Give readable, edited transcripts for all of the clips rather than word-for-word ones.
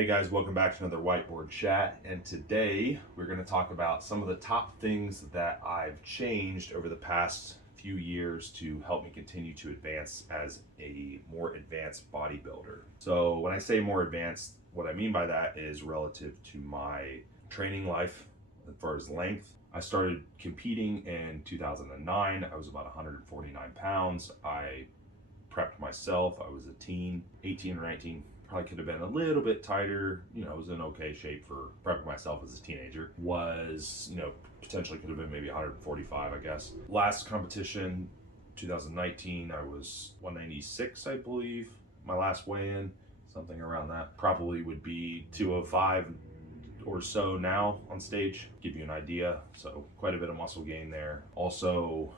Hey guys, welcome back to another whiteboard chat. And today we're going to talk about some of the top things that I've changed over the past few years to help me continue to advance as a more advanced bodybuilder. So when I say more advanced, what I mean by that is relative to my training life as far as length. I started competing in 2009. I was about 149 pounds. I prepped myself. I was a teen, 18 or 19. Probably could have been a little bit tighter. I was in okay shape for prepping myself as a teenager. Potentially could have been maybe 145, I guess. Last competition, 2019, I was 196, I believe. My last weigh-in, something around that. Probably would be 205 or so now on stage, give you an idea. So quite a bit of muscle gain there. Also,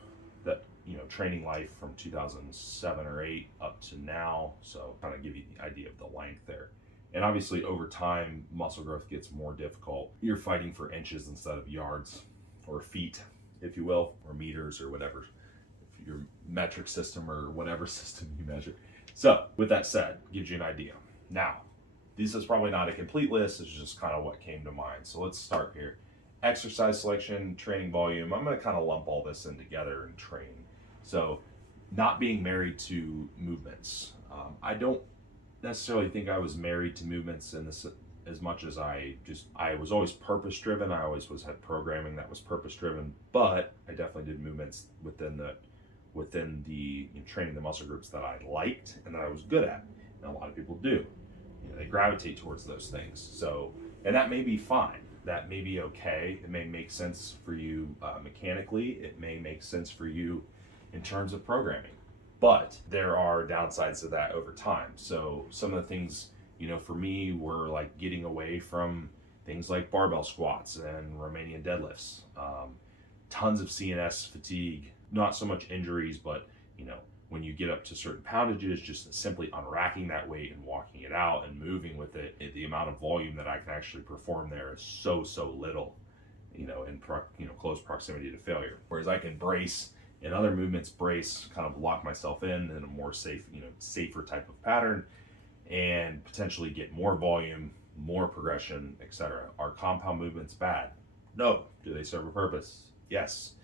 that training life from 2007 or 8 up to now, so kind of give you the idea of the length there. And obviously over time muscle growth gets more difficult. You're fighting for inches instead of yards or feet, if you will, or meters or whatever, if your metric system or whatever system you measure. So with that said, gives you an idea. Now, this is probably not a complete list, it's just kind of what came to mind. So let's start here. Exercise selection, training volume. I'm going to kind of lump all this in together and train. So not being married to movements. I don't necessarily think I was married to movements in this as much as I was always purpose driven. I always had programming that was purpose driven, but I definitely did movements within the training the muscle groups that I liked and that I was good at. And a lot of people do. They gravitate towards those things. So, and that may be fine. That may be okay. It may make sense for you mechanically. It may make sense for you in terms of programming. But there are downsides to that over time. So some of the things, for me were like getting away from things like barbell squats and Romanian deadlifts. Tons of CNS fatigue, not so much injuries, but when you get up to certain poundages, just simply unracking that weight and walking it out and moving with it, the amount of volume that I can actually perform there is so little, in close proximity to failure. Whereas I can brace in other movements, kind of lock myself in a more safer type of pattern and potentially get more volume, more progression, etc. Are compound movements bad? No. Do they serve a purpose? Yes.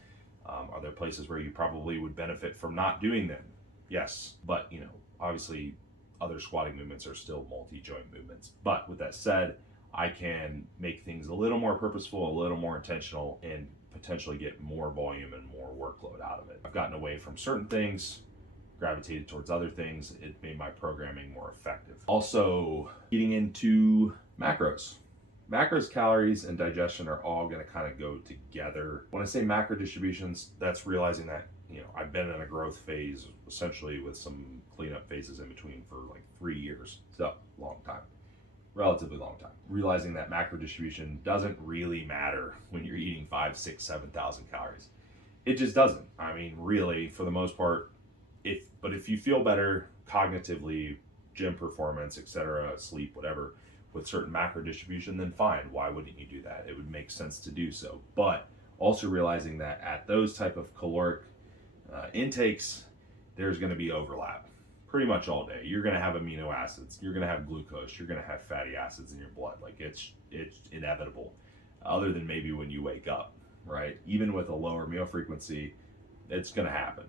Are there places where you probably would benefit from not doing them? Yes. But, obviously other squatting movements are still multi-joint movements. But with that said, I can make things a little more purposeful, a little more intentional, and potentially get more volume and more workload out of it. I've gotten away from certain things, gravitated towards other things. It made my programming more effective. Also, getting into macros. Macros, calories, and digestion are all going to kind of go together. When I say macro distributions, that's realizing that, I've been in a growth phase, essentially with some cleanup phases in between for like 3 years. So, long time. Relatively long time. Realizing that macro distribution doesn't really matter when you're eating 5, 6, 7,000 calories. It just doesn't. I mean, really, for the most part, if you feel better cognitively, gym performance, etc., sleep, whatever, with certain macro distribution, then fine. Why wouldn't you do that? It would make sense to do so. But also realizing that at those type of caloric intakes, there's going to be overlap pretty much all day. You're going to have amino acids, you're going to have glucose, you're going to have fatty acids in your blood. Like it's inevitable, other than maybe when you wake up, right? Even with a lower meal frequency, it's going to happen.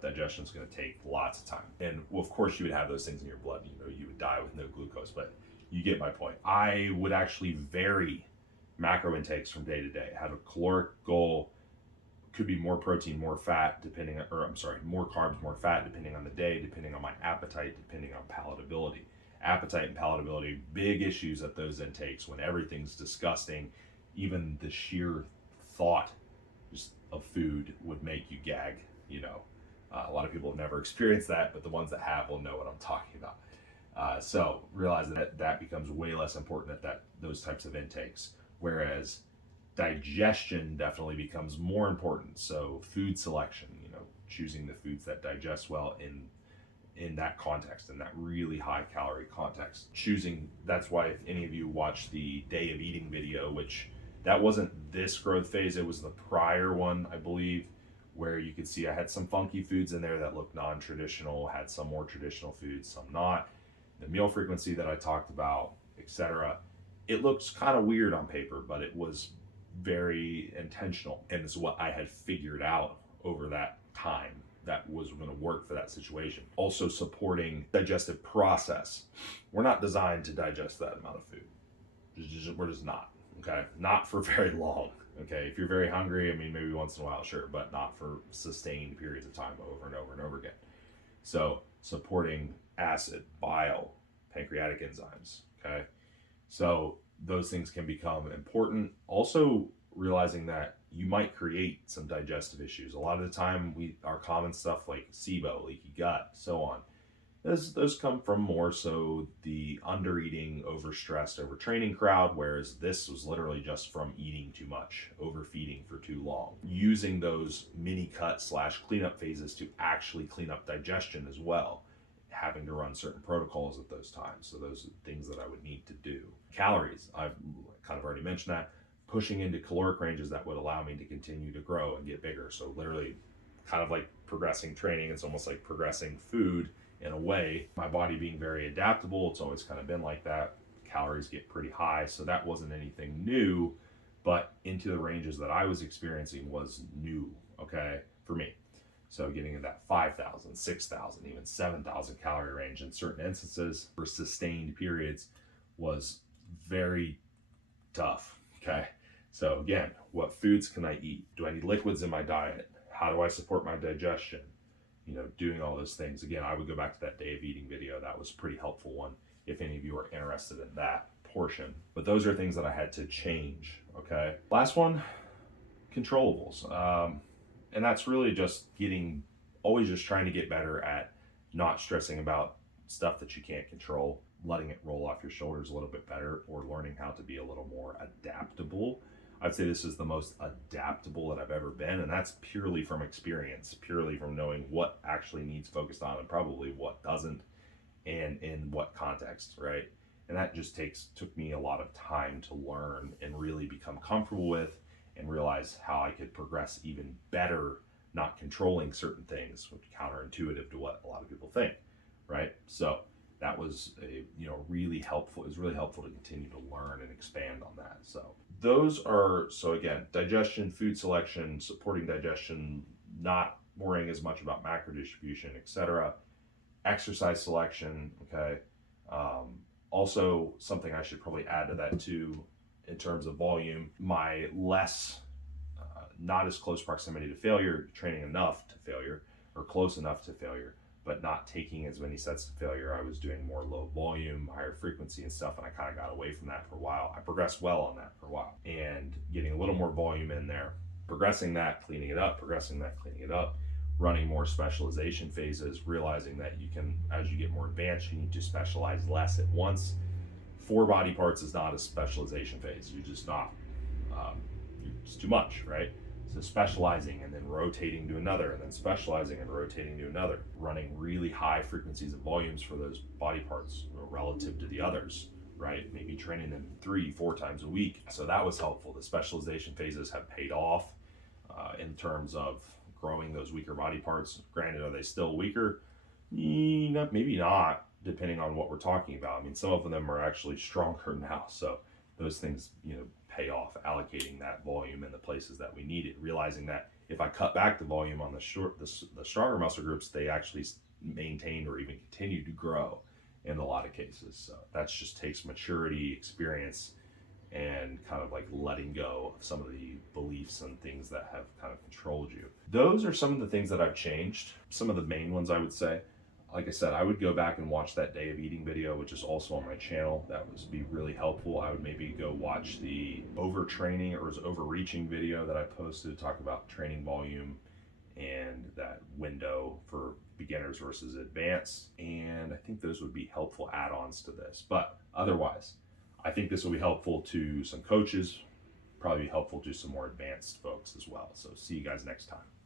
Digestion is going to take lots of time. And of course you would have those things in your blood, you would die with no glucose, but you get my point. I would actually vary macro intakes from day to day. Have a caloric goal, could be more protein, more fat, more carbs, more fat, depending on the day, depending on my appetite, depending on palatability. Appetite and palatability, big issues at those intakes when everything's disgusting. Even the sheer thought just of food would make you gag, A lot of people have never experienced that, but the ones that have will know what I'm talking about. So realizing that becomes way less important at those types of intakes, whereas digestion definitely becomes more important. So food selection, choosing the foods that digest well in that context, in that really high calorie context. That's why if any of you watched the day of eating video, which that wasn't this growth phase, it was the prior one, I believe, where you could see I had some funky foods in there that looked non-traditional, had some more traditional foods, some not. The meal frequency that I talked about etc. It looks kind of weird on paper, but it was very intentional, and it's what I had figured out over that time that was going to work for that situation. Also supporting digestive process. We're not designed to digest that amount of food. We're just not. Okay, not for very long. Okay, if you're very hungry, I mean, maybe once in a while, sure, but not for sustained periods of time over and over and over again. So supporting acid, bile, pancreatic enzymes. Okay, so those things can become important. Also realizing that you might create some digestive issues. A lot of the time, our common stuff like SIBO, leaky gut, so on. Those come from more so the under-eating, overstressed, overtraining crowd, whereas this was literally just from eating too much, overfeeding for too long. Using those mini cut / cleanup phases to actually clean up digestion as well. Having to run certain protocols at those times. So those are things that I would need to do. Calories, I've kind of already mentioned that. Pushing into caloric ranges that would allow me to continue to grow and get bigger. So literally kind of like progressing training, it's almost like progressing food in a way. My body being very adaptable, it's always kind of been like that. Calories get pretty high, so that wasn't anything new, but into the ranges that I was experiencing was new, okay, for me. So getting in that 5,000, 6,000, even 7,000 calorie range in certain instances for sustained periods was very tough, okay? So again, what foods can I eat? Do I need liquids in my diet? How do I support my digestion? You know, doing all those things. Again, I would go back to that day of eating video. That was a pretty helpful one if any of you are interested in that portion. But those are things that I had to change, okay? Last one, controllables. And that's really just always just trying to get better at not stressing about stuff that you can't control, letting it roll off your shoulders a little bit better, or learning how to be a little more adaptable. I'd say this is the most adaptable that I've ever been, and that's purely from experience, purely from knowing what actually needs focused on and probably what doesn't, and in what context, right? And that just took me a lot of time to learn and really become comfortable with, and realize how I could progress even better, not controlling certain things, which is counterintuitive to what a lot of people think, right? So that was really helpful. It was really helpful to continue to learn and expand on that. So again, digestion, food selection, supporting digestion, not worrying as much about macro distribution, etc. Exercise selection, okay. Also, something I should probably add to that too, in terms of volume, my not as close proximity to failure, training enough to failure, or close enough to failure, but not taking as many sets to failure. I was doing more low volume, higher frequency and stuff, and I kind of got away from that for a while. I progressed well on that for a while, and getting a little more volume in there, progressing that, cleaning it up, running more specialization phases, realizing that you can, as you get more advanced, you need to specialize less at once. 4 body parts is not a specialization phase. You're just not. It's too much, right? So specializing and then rotating to another, and then specializing and rotating to another. Running really high frequencies and volumes for those body parts relative to the others, right? Maybe training them 3-4 times a week. So that was helpful. The specialization phases have paid off in terms of growing those weaker body parts. Granted, are they still weaker? Maybe not, depending on what we're talking about. I mean, some of them are actually stronger now, so those things, pay off, allocating that volume in the places that we need it, realizing that if I cut back the volume on the stronger muscle groups, they actually maintain or even continue to grow in a lot of cases. So that just takes maturity, experience, and kind of like letting go of some of the beliefs and things that have kind of controlled you. Those are some of the things that I've changed. Some of the main ones I would say. Like I said, I would go back and watch that day of eating video, which is also on my channel. That would be really helpful. I would maybe go watch the overtraining or overreaching video that I posted, talk about training volume and that window for beginners versus advanced. And I think those would be helpful add-ons to this. But otherwise, I think this will be helpful to some coaches, probably be helpful to some more advanced folks as well. So see you guys next time.